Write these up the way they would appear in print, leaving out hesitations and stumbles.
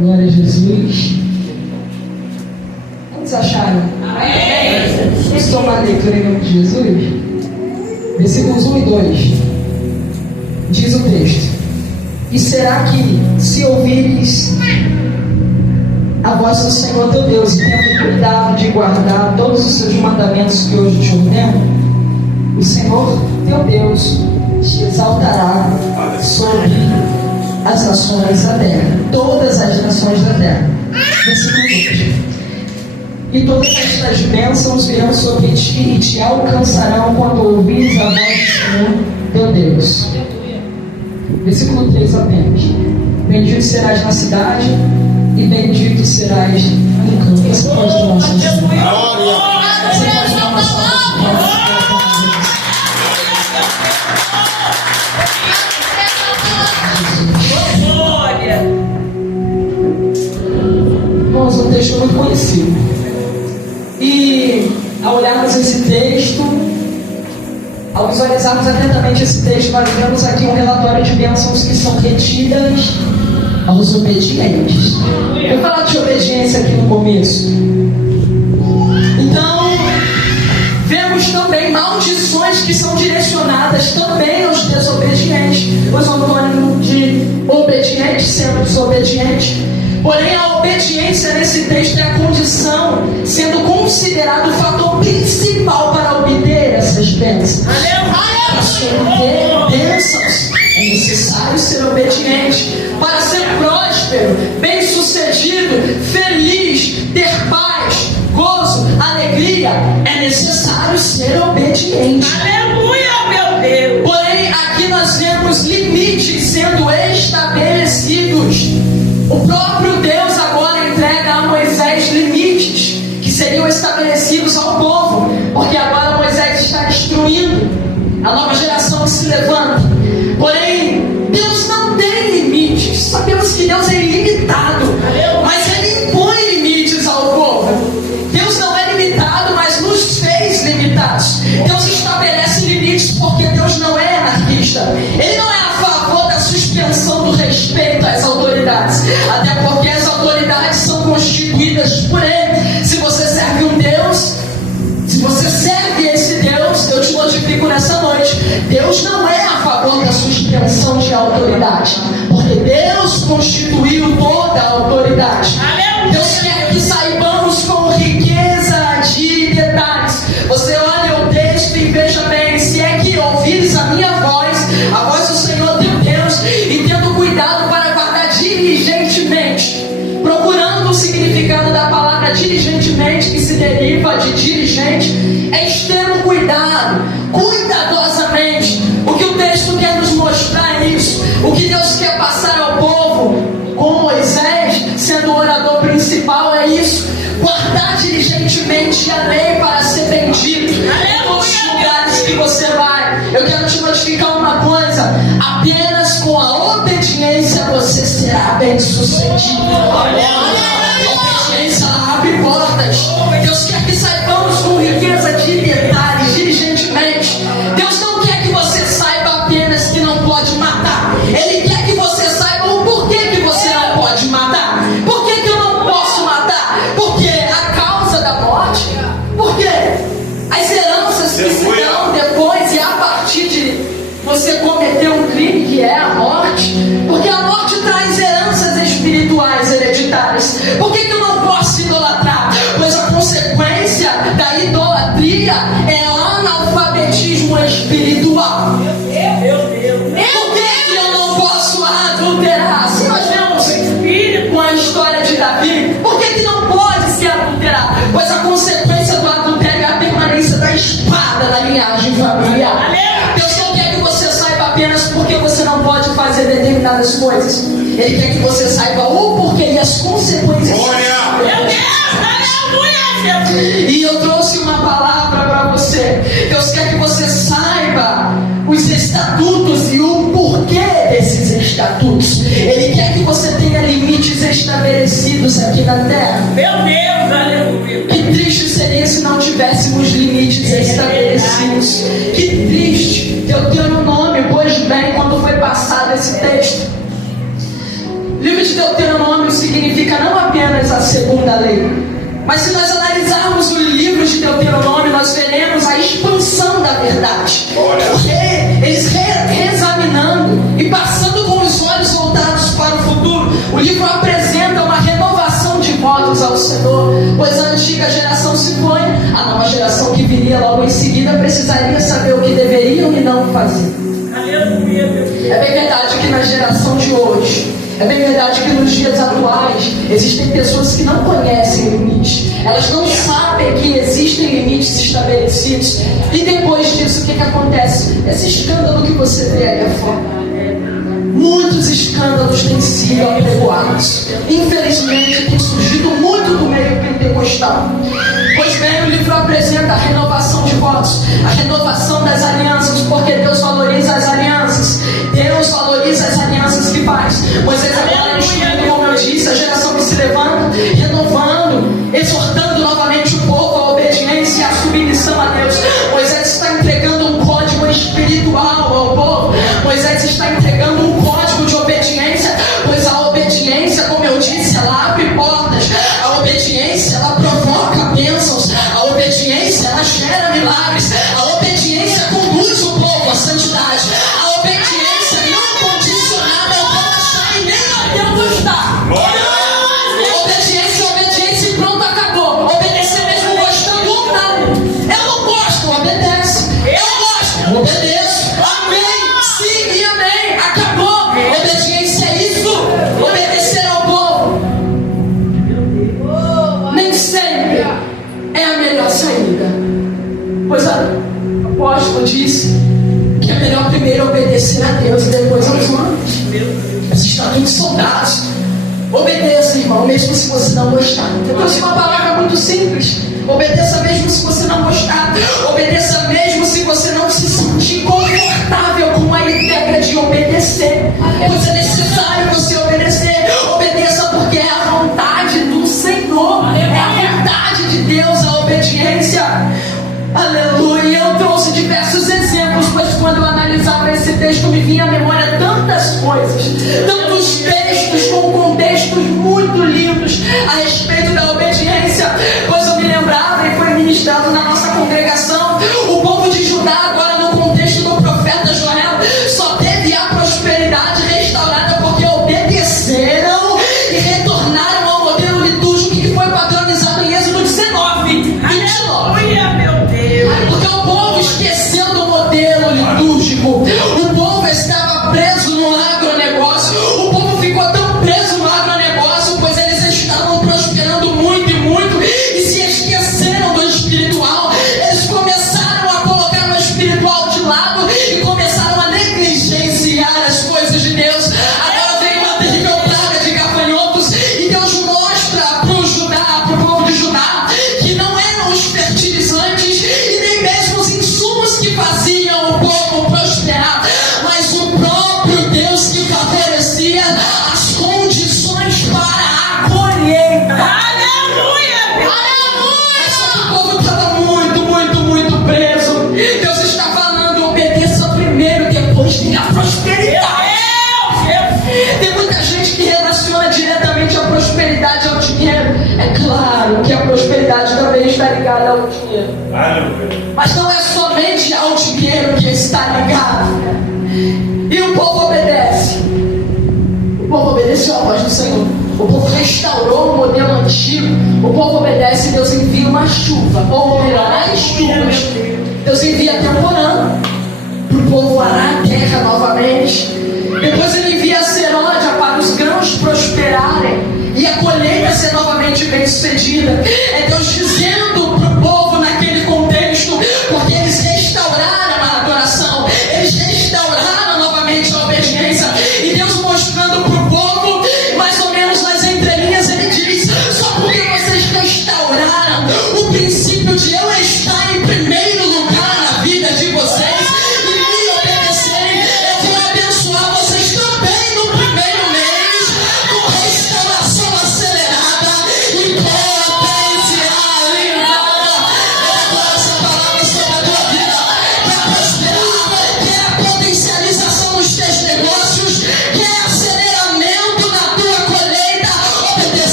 Glória a Jesus. Quantos acharam? Amém. Vamos tomar a leitura em nome de Jesus? Versículos 1 e 2. Diz o texto: E será que, se ouvires a voz do Senhor teu Deus, e tendo cuidado de guardar todos os seus mandamentos que hoje te ordeno, o Senhor teu Deus te exaltará sobre as nações da terra, todas as nações da terra. Versículo 2: E todas estas bênçãos virão sobre ti e te alcançarão quando ouvires a voz do Senhor teu Deus. Versículo 3 apenas: Bendito serás na cidade e bendito serás no campo. Você pode tomar uma salva. Você pode tomar uma salva. Irmãos, um texto muito conhecido. E ao olharmos esse texto, ao visualizarmos atentamente esse texto, nós vemos aqui um relatório de bênçãos que são retidas aos obedientes. Eu vou falar de obediência aqui no começo. Então, vemos também maldições que são direcionadas também aos desobedientes, pois o antônimo de obediente sendo desobediente. Porém, a obediência nesse texto é a condição, sendo considerado o fator principal para obter essas bênçãos. Para se obter bênçãos, é necessário ser obediente. Para ser próspero, bem-sucedido, feliz, ter paz, gozo, alegria, é necessário ser obediente. Aleluia, meu Deus! Porém, aqui nós vemos limites sendo estabelecidos. O próprio Deus agora entrega a Moisés limites que seriam estabelecidos ao povo, porque agora Moisés está instruindo a nova geração que se levanta. Porém, Deus não tem limites. Sabemos que Deus é ilimitado, mas Ele impõe limites ao povo. Deus não é limitado, mas nos fez limitados. Deus estabelece limites porque Deus não é anarquista. Ele não é a favor da suspensão do respeito às autoridades, até porque as autoridades são constituídas por Ele. Se você serve um Deus, se você serve esse Deus, eu te notifico nessa noite, Deus não é a favor da suspensão de autoridade, porque Deus constituiu toda a autoridade. Deus quer que saibamos com riqueza de detalhes. Você olha o texto e veja bem: se é que ouvires a minha voz, a voz do Senhor teu Deus, e tendo cuidado para guardar diligentemente, procurando o significado da palavra diligentemente, que se deriva de dirigente, é extremo cuidado, cuidadosamente. O que o texto quer nos mostrar é isso. O que Deus quer passar ao povo com Moisés, sendo o orador principal, é isso: guardar diligentemente a lei para ser bendito em todos os lugares que você vai. Eu quero te notificar uma coisa: apenas com a obediência você será bem sucedido. A obediência abre portas. Deus quer que saibamos com riqueza de detalhes, diligentemente. Deus não quer que você saiba apenas que não pode matar. Ele quer que você saiba o porquê que você não pode matar. Por que eu não posso matar? Porque a causa da morte. Por quê? As heranças que se dão depois e a partir de você cometer um crime, que é a morte. Porque a morte traz heranças espirituais hereditárias. Por que eu não posso idolatrar? Pois a consequência da idolatria é o analfabetismo espiritual. Por que eu não posso adulterar? Se nós vemos com a história de Davi, por que não pode se adulterar? Pois a consequência do adultério é a permanência da espada na linhagem familiar. Deus não quer que você saiba apenas porque você não pode fazer determinadas coisas. Ele quer que você saiba o porquê e as consequências. E eu trouxe uma palavra para você. Deus quer que você saiba os estatutos e o porquê desses estatutos. Ele quer que você tenha limites estabelecidos aqui na terra. Meu Deus, aleluia. Que triste seria se não tivéssemos limites estabelecidos. Que triste. Deuteronômio, pois bem, quando foi passado esse texto, O livro de Deuteronômio significa não apenas a segunda lei, mas se nós analisarmos o livro de Deuteronômio, nós veremos a expansão da verdade. Porque eles reexaminando e passando com os olhos voltados para o futuro, o livro apresenta uma renovação de votos ao Senhor, pois a antiga geração se foi, a nova geração que viria logo em seguida precisaria saber o que deveriam e não fazer. É bem verdade que na geração de hoje, é bem verdade que nos dias atuais existem pessoas que não conhecem limites. Elas não sabem que existem limites estabelecidos. E depois disso, o que acontece? Esse escândalo que você vê aí afora. Muitos escândalos têm sido apregoados. Infelizmente, tem surgido muito do meio pentecostal. Pois bem, o livro apresenta a renovação de votos, a renovação das alianças, porque Deus valoriza as alianças. Deus valoriza as alianças que faz. Moisés agora instruindo, como eu disse, a geração que se levanta, renovando, exortando novamente o povo à obediência e à submissão a Deus. Moisés está entregando um código espiritual ao povo. Moisés está entregando um código de obediência, pois a obediência, como eu disse, ela abre portas. A obediência, ela provoca bênçãos. A obediência, ela gera milagres. A obediência conduz o povo à santidade. A obediência não condicionada ao povo achar e nem a Deus está. Obediência e pronto, acabou. Obedecer mesmo gostando ou não. Eu não gosto, obedece. Eu gosto, obedeço. Amém, sim e amém. Acabou. Obediência é isso. Obedecer ao povo nem sempre é a melhor saída. Pois o apóstolo disse que é melhor primeiro obedecer a Deus e depois aos homens. Os estatutos soldados. Obedeça, irmão, mesmo se você não gostar. Eu trouxe uma palavra muito simples. Obedeça mesmo se você não gostar. Obedeça mesmo se você não se sentir confortável com a ideia de obedecer. Pois é necessário você obedecer. Obedeça porque é a vontade do Senhor. É a vontade de Deus a obediência. Aleluia. Eu trouxe diversos exemplos, pois quando eu analisava esse texto me vinha à memória tantas coisas, tantos textos com contextos muito lindos a respeito da obediência. Pois eu me lembrava e foi ministrado na nossa congregação, o povo de Judá, agora no contexto do profeta Joel, só teve a prosperidade restaurada porque obedeceram e retornaram ao modelo litúrgico que foi padronizado em Êxodo 19, 29. Porque o povo esqueceu do modelo litúrgico. O povo estava preso no agronegócio. O povo ficou tão preso no agronegócio, pois eles estavam prosperando muito e muito, e se esqueceram do espiritual. Eles começaram a colocar o espiritual de lado e começaram a negligenciar as coisas de Deus. Agora vem uma terrível praga de gafanhotos, e Deus mostra para o povo de Judá, que não eram os fertilizantes e nem mesmo os insumos que faziam o povo prosperar, mas o próprio Deus que favorecia as condições para a colheita. Aleluia! Aleluia! Só que o povo estava muito preso. Deus está falando: obedeça primeiro, depois vem a prosperidade. Tem muita gente que relaciona diretamente a prosperidade ao dinheiro. É claro que a prosperidade também está ligada ao dinheiro. Mas não é somente ao dinheiro que está ligado. E o povo obedece. O povo obedeceu à voz do Senhor. O povo restaurou o modelo antigo. O povo obedece e Deus envia uma chuva. Ou melhor, as chuvas. Deus envia temporã para o povo arar a terra novamente. Depois ele envia a serôdia para os grãos prosperarem e a colheita ser novamente bem sucedida. É Deus dizendo para o povo naquele contexto, porque eles restauraram a adoração, eles restauraram novamente a obediência, e Deus mostrando para o povo, mais ou menos nas entrelinhas, ele diz: só porque vocês restauraram o princípio de eu estar em primeiro lugar na vida de vocês e me obedecerem, eu vou abençoar vocês também.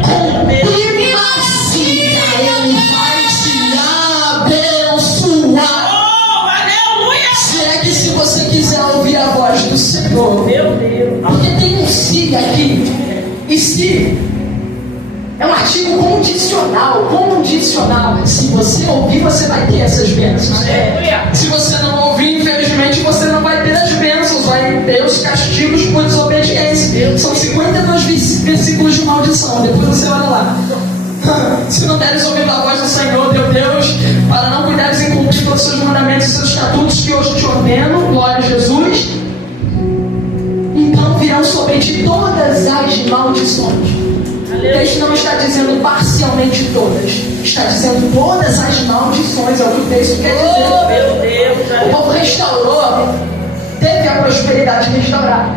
com primazia Ele vai te abençoar. Oh, aleluia. Se é que se você quiser ouvir a voz do Senhor, Meu Deus. porque tem um se aqui, e se é um artigo condicional. Se você ouvir, você vai ter essas bênçãos. Aleluia. Se você não ouvir, infelizmente, você não vai ter as bênçãos, vai ter os castigos por desobediência. São 52 versículos de maldição, depois você olha lá. Se não deres ouvido a voz do Senhor, teu Deus, para não cuidares em cumprir todos os seus mandamentos e seus estatutos que hoje te ordeno, glória a Jesus, então virão sobre ti todas as maldições. O texto não está dizendo parcialmente todas, está dizendo todas as maldições, é o que o texto quer dizer. Oh, meu Deus. O povo restaurou, teve a prosperidade restaurada.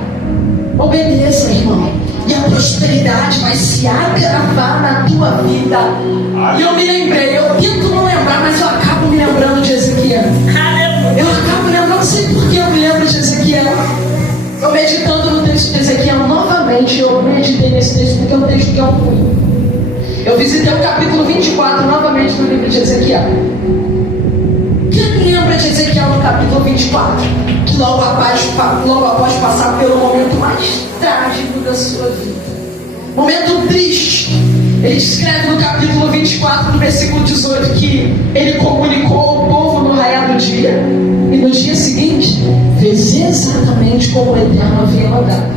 Obedeça, irmão, e a prosperidade vai se agravar na tua vida. E eu me lembrei, eu tento não lembrar, mas eu acabo me lembrando de Ezequiel. Aleluia. Eu acabo me lembrando, não sei por que eu me lembro de Ezequiel. Eu meditando no texto de Ezequiel novamente, eu meditei nesse texto porque é um texto que eu fui. Eu visitei o capítulo 24 novamente no livro de Ezequiel. Quem lembra de Ezequiel no capítulo 24? Que logo após passar pelo momento mais trágico da sua vida. Momento triste. Ele escreve no capítulo 24, no versículo 18, que ele comunicou ao povo no raiar do dia. E no dia seguinte, fez exatamente como o Eterno havia mandado.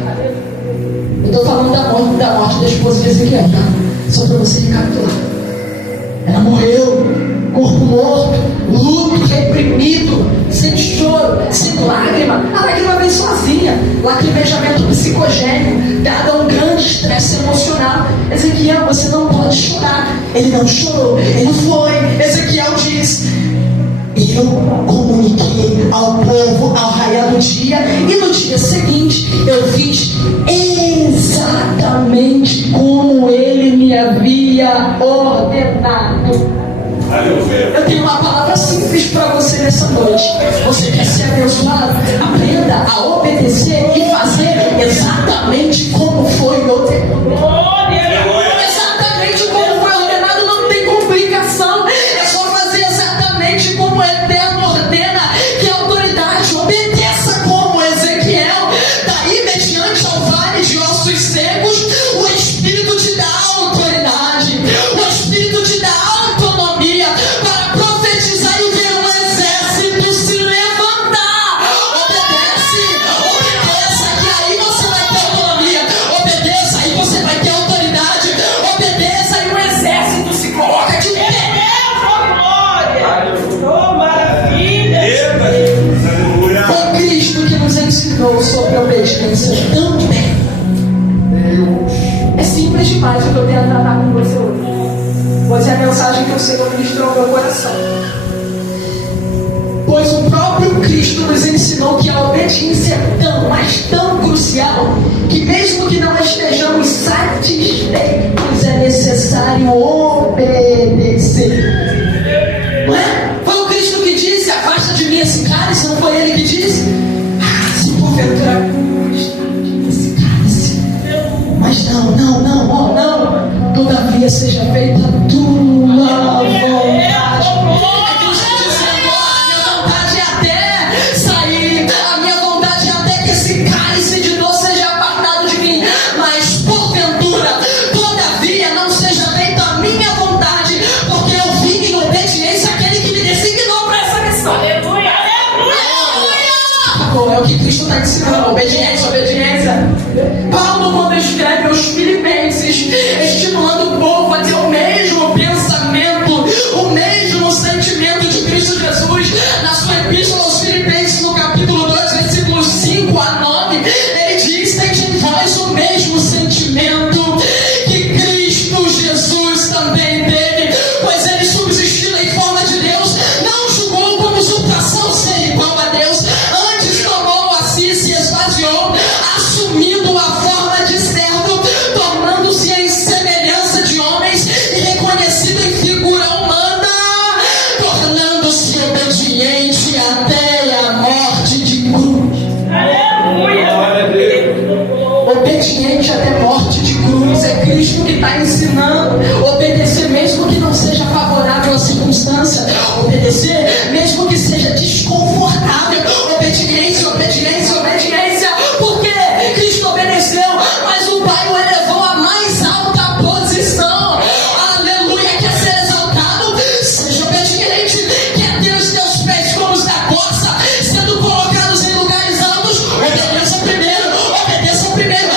Eu estou falando da morte da esposa de Ezequiel, tá? Só para você recapitular. Ela morreu, corpo morto, luto reprimido, sem choro, sem lágrima. A lágrima vem sozinha. Lacrimejamento psicogênico, dado a um grande estresse emocional. Ezequiel, você não pode chorar. Ele não chorou, ele foi. Ezequiel diz: eu comuniquei ao povo ao raiar do dia, e no dia seguinte eu fiz exatamente como ele me havia ordenado. Eu tenho uma palavra simples para você nessa noite. Você quer ser abençoado? Aprenda a obedecer e fazer exatamente como foi ordenado. Exatamente como foi ordenado, não tem complicação. É só fazer exatamente como o Eterno ordena, que a autoridade obedeça como Ezequiel. Daí, mediante ao vale de ossos secos, o Espírito te dá autoridade, o Espírito te dá autonomia para profetizar e ver um exército se levantar. Obedeça, que aí você vai ter autonomia. Obedeça, aí você vai ter autoridade. Obedeça, e o exército se coloca de pé. Oh, maravilha. Foi Cristo que nos ensinou sobre a obediência também. É simples demais o que eu tenho a tratar com você hoje. Hoje é a mensagem que o Senhor ministrou ao meu coração. Pois o próprio Cristo nos ensinou que a obediência é tão, mas tão crucial, que mesmo que não estejamos satisfeitos, é necessário obedecer. Não é? Foi o Cristo que disse: afasta de mim esse cálice. Não foi ele que disse? Se porventura esse cálice, mas não, todavia seja feita a tua vontade. É Cristo dizendo: a minha vontade é até sair, a minha vontade é até que esse cálice de dor seja apartado de mim, mas porventura, todavia não seja feita a minha vontade, porque eu vim em obediência àquele que me designou para essa missão. Aleluia. É o que Cristo está ensinando: obediência. Paulo, quando escreve aos Filipenses, estimulando o povo a ter o mesmo pensamento, o mesmo sentimento de Cristo Jesus, na sua epístola aos Filipenses, no capítulo 2, versículos 5 a 9, ele diz: tende em vós o mesmo sentimento que Cristo Jesus também teve, pois ele, subsistindo em forma de Deus, não julgou como usurpação ser igual a Deus, antes tomou a si, se esvaziou, assumindo a forma de servo, tomou ensinando. Obedecer mesmo que não seja favorável à circunstância. Obedecer mesmo que seja desconfortável. Obediência, obediência, obediência. Por quê? Cristo obedeceu, mas o Pai o elevou à mais alta posição. Aleluia, quer ser exaltado? Seja obediente. Quer ter os teus pés como os da corça, sendo colocados em lugares altos? Obedeça primeiro, obedeça primeiro.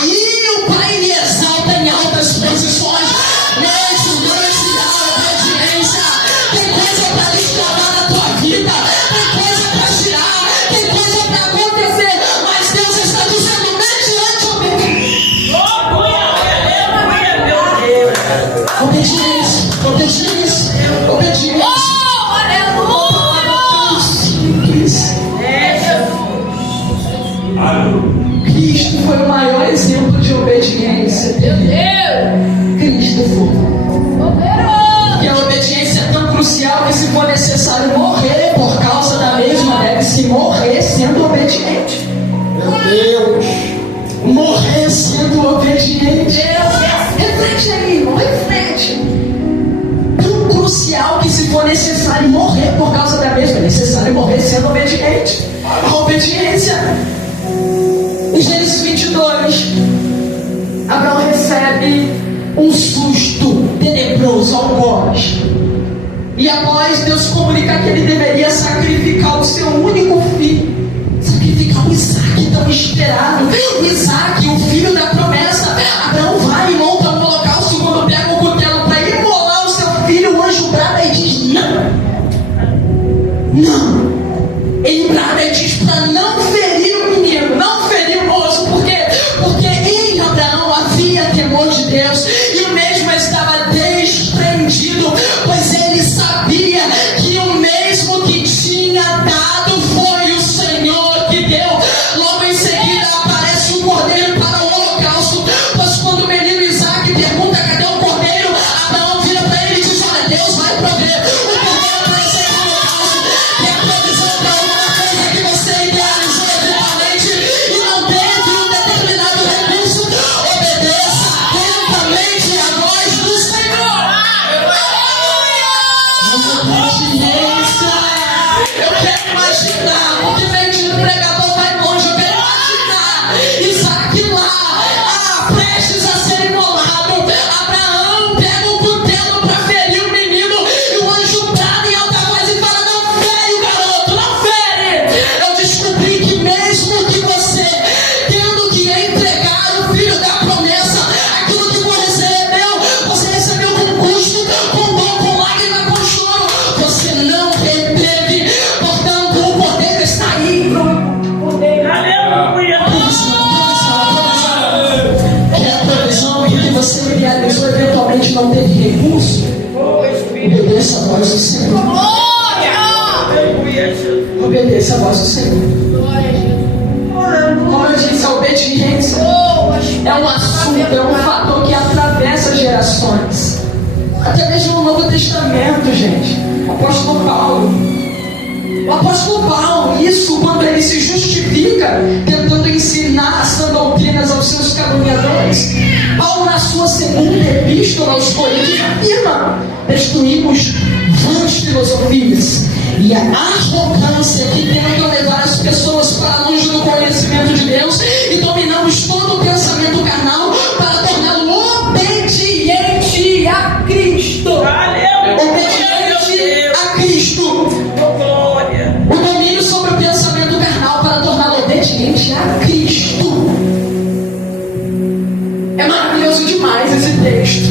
Aí o Pai lhe exalta em altas posições. Mesmo durante a obediência, tem coisa para destravar na tua vida, tem coisa para girar, tem coisa para acontecer, mas Deus está dizendo: mediante obediência. Oh, aleluia, meu Deus. Obediência, obediência, obediência. Oh, aleluia! Simples. É, Jesus. Cristo foi o maior exemplo de obediência. Meu Deus! Cristo foi. Poderoso! E a obediência é tão crucial que, se for necessário morrer por causa da mesma, deve-se morrer sendo obediente. Meu Deus! Morrer sendo obediente. Reflete aí, irmão, reflete. Tão crucial que, se for necessário morrer por causa da mesma, é necessário morrer sendo obediente. A obediência. Em Gênesis 22, Abraão recebe um susto tenebroso, algoz. E após, Deus comunica que ele deveria sacrificar o seu único filho. Sacrificar o Isaac tão esperado. O Isaac, o filho da promessa. Abraão vai e monta um holocausto. Quando pega o cutelo para imolar o seu filho, o anjo brada e diz: não. Não. Ele brada e diz para não ferir o menino, não ferir o moço. Por quê? Porque em Abraão havia temor de Deus, e o mesmo estava desprendido, pois ele sabia que o mesmo que tinha dado foi o Senhor que deu. Logo em seguida aparece um cordeiro para o holocausto, pois quando o menino Isaac pergunta: cadê o cordeiro? Abraão vira para ele e diz: olha, Deus vai prover o cordeiro para esse holocausto, que é a provisão para uma coisa que você idealizou eventualmente e não teve um determinado recurso. Obedeça atentamente a voz do Senhor. Obediência. Eu quero imaginar, porque bendito pregador vai longe. Eu quero imaginar Isaac lá, prestes a ser imolado. Abraão pega o cutelo para ferir o menino, e o anjo brada em alta voz e fala: não fere o garoto, não fere. Eu descobri que mesmo que você, tendo que entregar o filho da promessa, aquilo que você recebeu com custo, com dor, com lágrima, com choro, você não reteve. Portanto, o cordeiro está aí. Aleluia. Que é a provisão que você realizou eventualmente não teve recurso. Oh, Espírito. Obedeça a voz do Senhor. Glória! Aleluia, Jesus. Obedeça a voz do Senhor. Glória a Jesus! Como eu disse, a obediência é um assunto, é um fator que atravessa gerações. Até mesmo no Novo Testamento, gente. O apóstolo Paulo, isso quando ele se justifica tentando ensinar sã doutrinas aos seus caluniadores. Paulo, na sua segunda epístola aos Coríntios, afirma: destruímos vãs filosofias e a arrogância que tentam levar as pessoas para longe do conhecimento de Deus, e dominamos todo o pensamento carnal para torná-lo obediente a Cristo. Aleluia, Obediente a Cristo. oh, glória. O domínio sobre o pensamento carnal para torná-lo obediente a Cristo. É maravilhoso demais esse texto.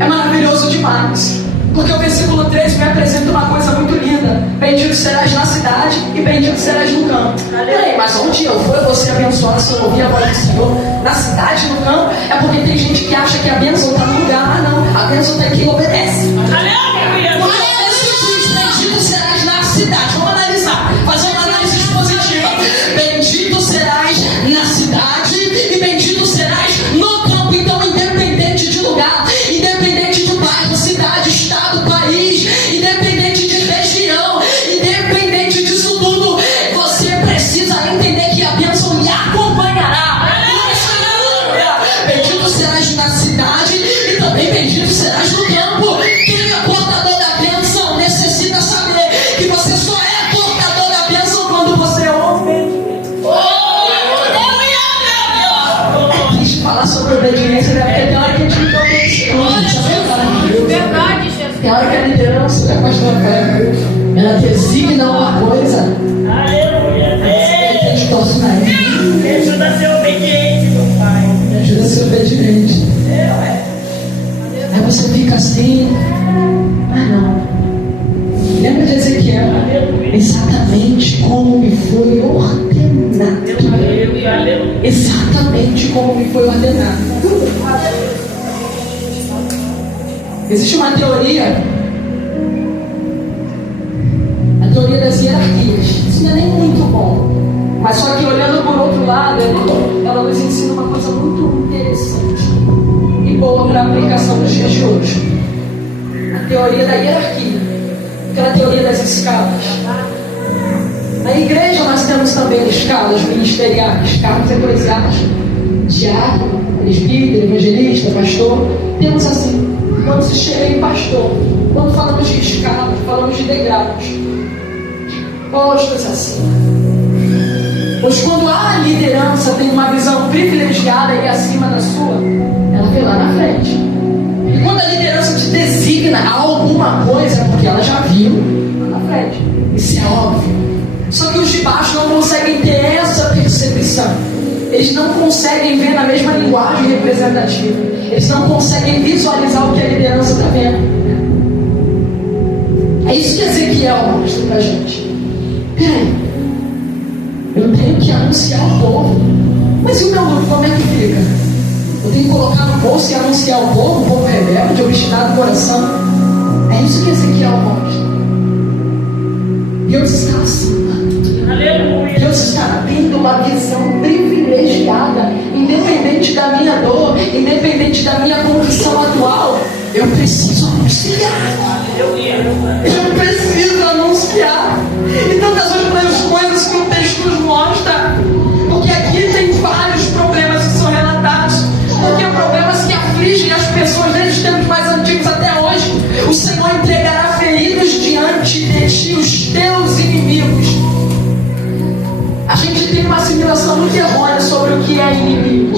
É maravilhoso demais. Porque o versículo 3 me apresenta uma coisa muito linda: bendito serás na cidade e bendito serás no campo. Peraí, mas onde eu for, eu vou ser abençoado se eu ouvir a voz do Senhor. Na cidade, no campo, é porque tem gente que acha que a bênção está no lugar, mas não. A bênção está em quem obedece. Aleluia. Quando o texto diz: bendito serás na cidade, vamos analisar, fazer uma análise expositiva. Bendito serás na cidade e bendito serás no campo. Então, independente de lugar, independente de bairro, cidade, estado, país, independente de região, independente disso tudo, você precisa entender que a bênção lhe acompanhará. Bendito serás na cidade e Ela designa uma coisa. Aleluia. A gente torce o nariz. Me ajuda a ser obediente, meu Pai. Me ajuda a ser obediente. Aí você fica assim. Ah, não. Lembra de Ezequiel? Exatamente como me foi ordenado. Exatamente como me foi ordenado. Existe uma teoria, a teoria das hierarquias. Isso não é nem muito bom, mas só que olhando por outro lado, ela nos ensina uma coisa muito interessante e boa para a aplicação dos dias de hoje. A teoria da hierarquia, aquela teoria das escalas. Na igreja nós temos também escalas ministeriais, cargos eclesiais, diácono, presbítero, evangelista, pastor. Temos assim. Quando se chega em pastor, quando falamos de escala, falamos de degraus, postos acima. Pois quando a liderança tem uma visão privilegiada e acima da sua, ela vê lá na frente. E quando a liderança te designa a alguma coisa, porque ela já viu lá na frente. Isso é óbvio. Só que os de baixo não conseguem ter essa percepção. Eles não conseguem ver na mesma linguagem representativa. Eles não conseguem visualizar o que a liderança está vendo. É isso que Ezequiel mostra pra gente. Peraí, eu tenho que anunciar o povo. Mas e o meu grupo, como é que fica? Eu tenho que colocar no bolso e anunciar o povo rebelde, obstinado no coração. É isso que Ezequiel mostra. Deus está acima. Aleluia. Deus está tendo uma visão privilegiada, independente da minha dor, independente da minha condição atual. Eu preciso anunciar. Eu preciso anunciar. E tantas outras coisas que o texto nos mostra. Porque aqui tem vários problemas que são relatados. Porque problemas que afligem as pessoas desde os tempos mais antigos até hoje. O Senhor entregará feridos diante de ti os teus inimigos. A gente tem uma assimilação muito errônea sobre o que é inimigo.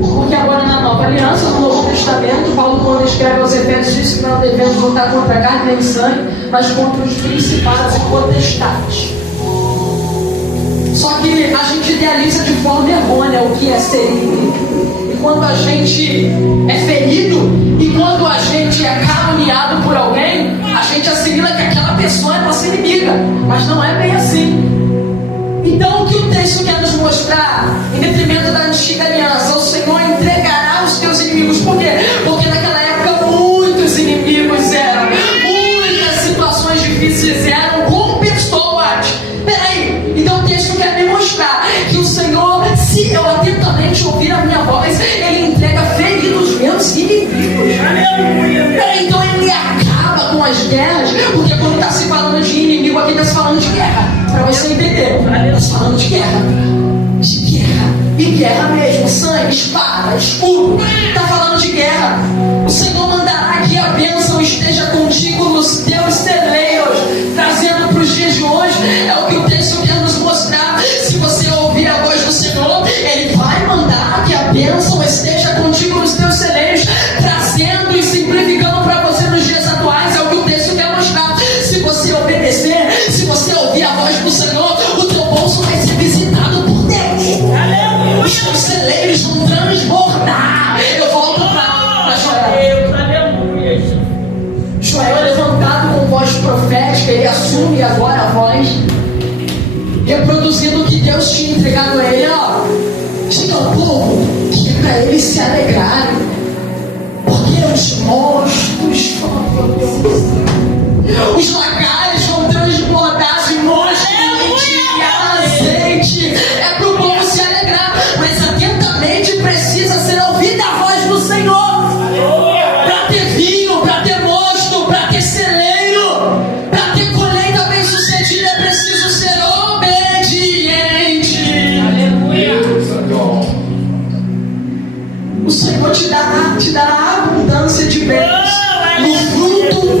Porque agora na Nova Aliança, no Novo Testamento, Paulo, quando escreve aos Efésios, diz que não devemos lutar contra a carne nem sangue, mas contra os principados e potestades. Só que a gente idealiza de forma errônea o que é ser inimigo. E quando a gente é ferido, e quando a gente é caluniado por alguém, a gente assimila que aquela pessoa é nossa inimiga. Mas não é bem assim. Então o que o texto quer nos mostrar, em detrimento da antiga aliança, o Senhor entregará os teus inimigos. Por quê? Porque naquela época muitos inimigos eram, muitas situações difíceis eram com pessoas. Peraí, então o texto quer me mostrar que o Senhor, se eu atentamente ouvir a minha voz, Ele entrega feridos meus inimigos. Peraí, então Ele acaba com as guerras, porque quando está se falando de inimigo aqui, está se falando de guerra. Para você entender, está se falando de guerra. De guerra. E guerra mesmo, sangue, espada, escudo. Está falando de guerra. O Senhor mandará que a bênção esteja contigo nos teus celeiros, trazendo para os dias de hoje. É o que o texto quer nos mostrar. Se você ouvir a voz do Senhor, Ele vai mandar que a bênção esteja contigo nos teus celeiros, trazendo e simplificando para você nos dias atuais. É o que o texto quer mostrar. Se você obedecer, se você ouvir a voz do Senhor, o teu bolso vai ser visitado por Deus. Os teus celeiros vão transbordar. Eu volto para Joel. Joel é levantado com voz profética. Ele assume agora a voz, reproduzindo o que Deus tinha entregado a ele. Ó, diga ao povo que é para eles se alegrarem, porque os monstros os lagares vão transbordar de mosto e azeite. É para o povo se alegrar, mas atentamente precisa ser ouvida a voz do Senhor. Para ter vinho, para ter mosto, para ter celeiro, para ter colheita bem sucedida, é preciso ser obediente. O Senhor te dará abundância de bens no fruto do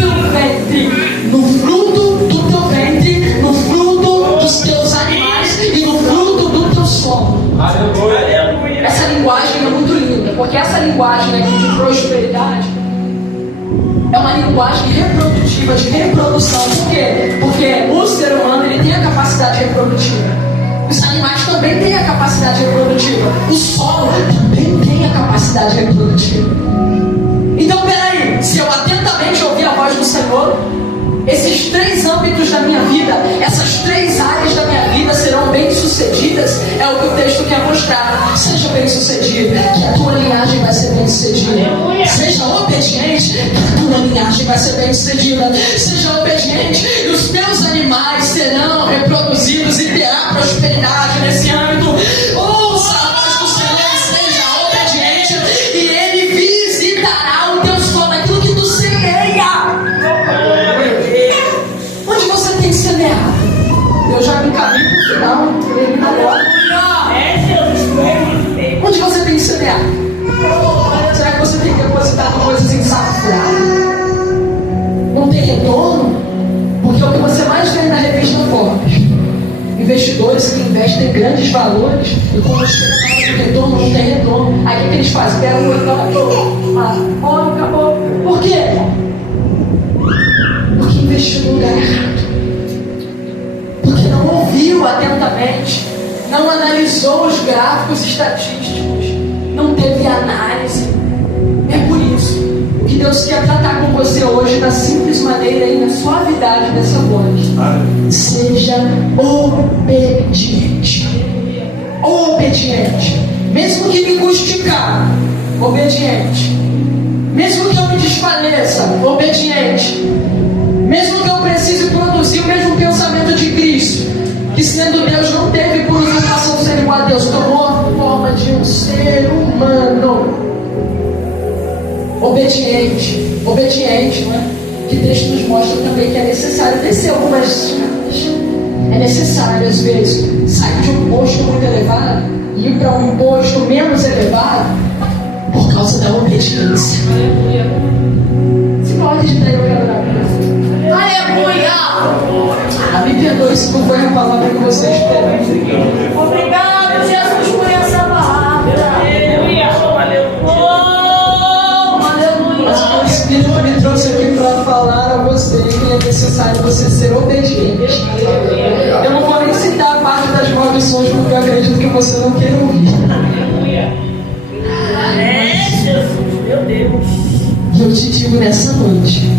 teu ventre, no fruto do teu ventre, no fruto dos teus animais e no fruto do teu solo. Essa linguagem é muito linda, porque essa linguagem aqui de prosperidade É uma linguagem reprodutiva, de reprodução. Por quê? Porque o ser humano ele tem a capacidade reprodutiva. Os animais também têm a capacidade reprodutiva. O solo também tem a capacidade reprodutiva. Então, peraí, se eu atentamente ouvir a voz do Senhor, esses 3 âmbitos da minha vida, essas 3 áreas da minha vida serão bem-sucedidas. É o que o texto quer mostrar. Seja bem-sucedido, que a tua linhagem vai ser bem-sucedida. Seja obediente, que a tua linhagem vai ser bem-sucedida. Seja obediente, e os teus animais serão reproduzidos e terá prosperidade nesse âmbito. Ouça a voz do Senhor e seja obediente, e Ele visitará o teu solo, aquilo que tu semeia. Onde você tem semeado? Eu já me caminho no final, termino agora. Onde você tem semeado? Será que você tem depositado coisas em saco furado? Não tem retorno? Porque o que você mais vê na revista Forbes, investidores que investem em grandes valores, e quando chega na hora do retorno, não tem retorno. Aí o que eles fazem? Pegam o retorno, acabou. Por quê? Porque investiu no lugar errado. Porque não ouviu atentamente, não analisou os gráficos estatísticos, não teve análise. É por isso que Deus quer tratar com você hoje na simples maneira e na suavidade dessa voz. Seja obediente. Obediente. Mesmo que me custe caro, obediente. Mesmo que eu me desfaleça, obediente. Mesmo que eu precise produzir o mesmo pensamento de Cristo, que sendo Deus não teve por usurpação ser igual a Deus, tomou a forma de um ser humano. Obediente, não é? Que o texto nos mostra também que é necessário descer algumas escadas. É necessário, às vezes, sair de um posto muito elevado e ir para um posto menos elevado por causa da obediência. Se pode dizer, eu quero dar para você. Aleluia! Me perdoe se não foi a palavra que você esperou. Obrigado, Jesus, por essa palavra. Aleluia. Mas o Espírito me trouxe aqui para falar a você que é necessário você ser obediente. Eu não vou nem citar a parte das maldições porque eu acredito que você não quer ouvir. Aleluia. Jesus, meu Deus. Eu te digo nessa noite,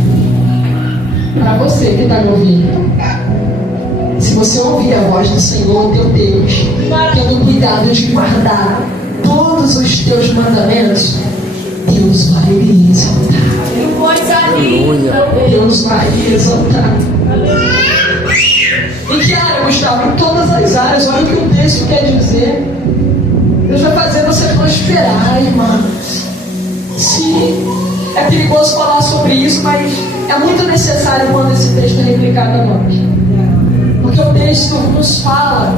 para você que está me ouvindo, se você ouvir a voz do Senhor, teu Deus, tendo cuidado de guardar todos os teus mandamentos, Deus vai lhe exaltar. Coisa linda. Deus vai lhe exaltar. Em que área, Gustavo? Em todas as áreas. Olha o que o texto quer dizer. Deus vai fazer você prosperar, irmãos. Sim, é perigoso falar sobre isso, mas é muito necessário quando esse texto é replicado a nós. Porque o texto nos fala,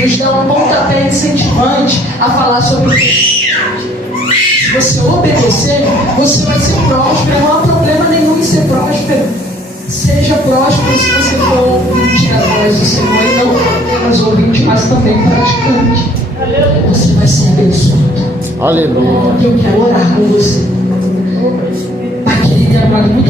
nos dá um pontapé incentivante a falar sobre isso. Se você obedecer, você vai ser próspero. Não há problema nenhum em ser próspero. Seja próspero se você for ouvinte da voz do Senhor, e não apenas ouvinte, mas também praticante. Você vai ser abençoado. Aleluia. Eu quero orar com você. Pai querido e amado, muito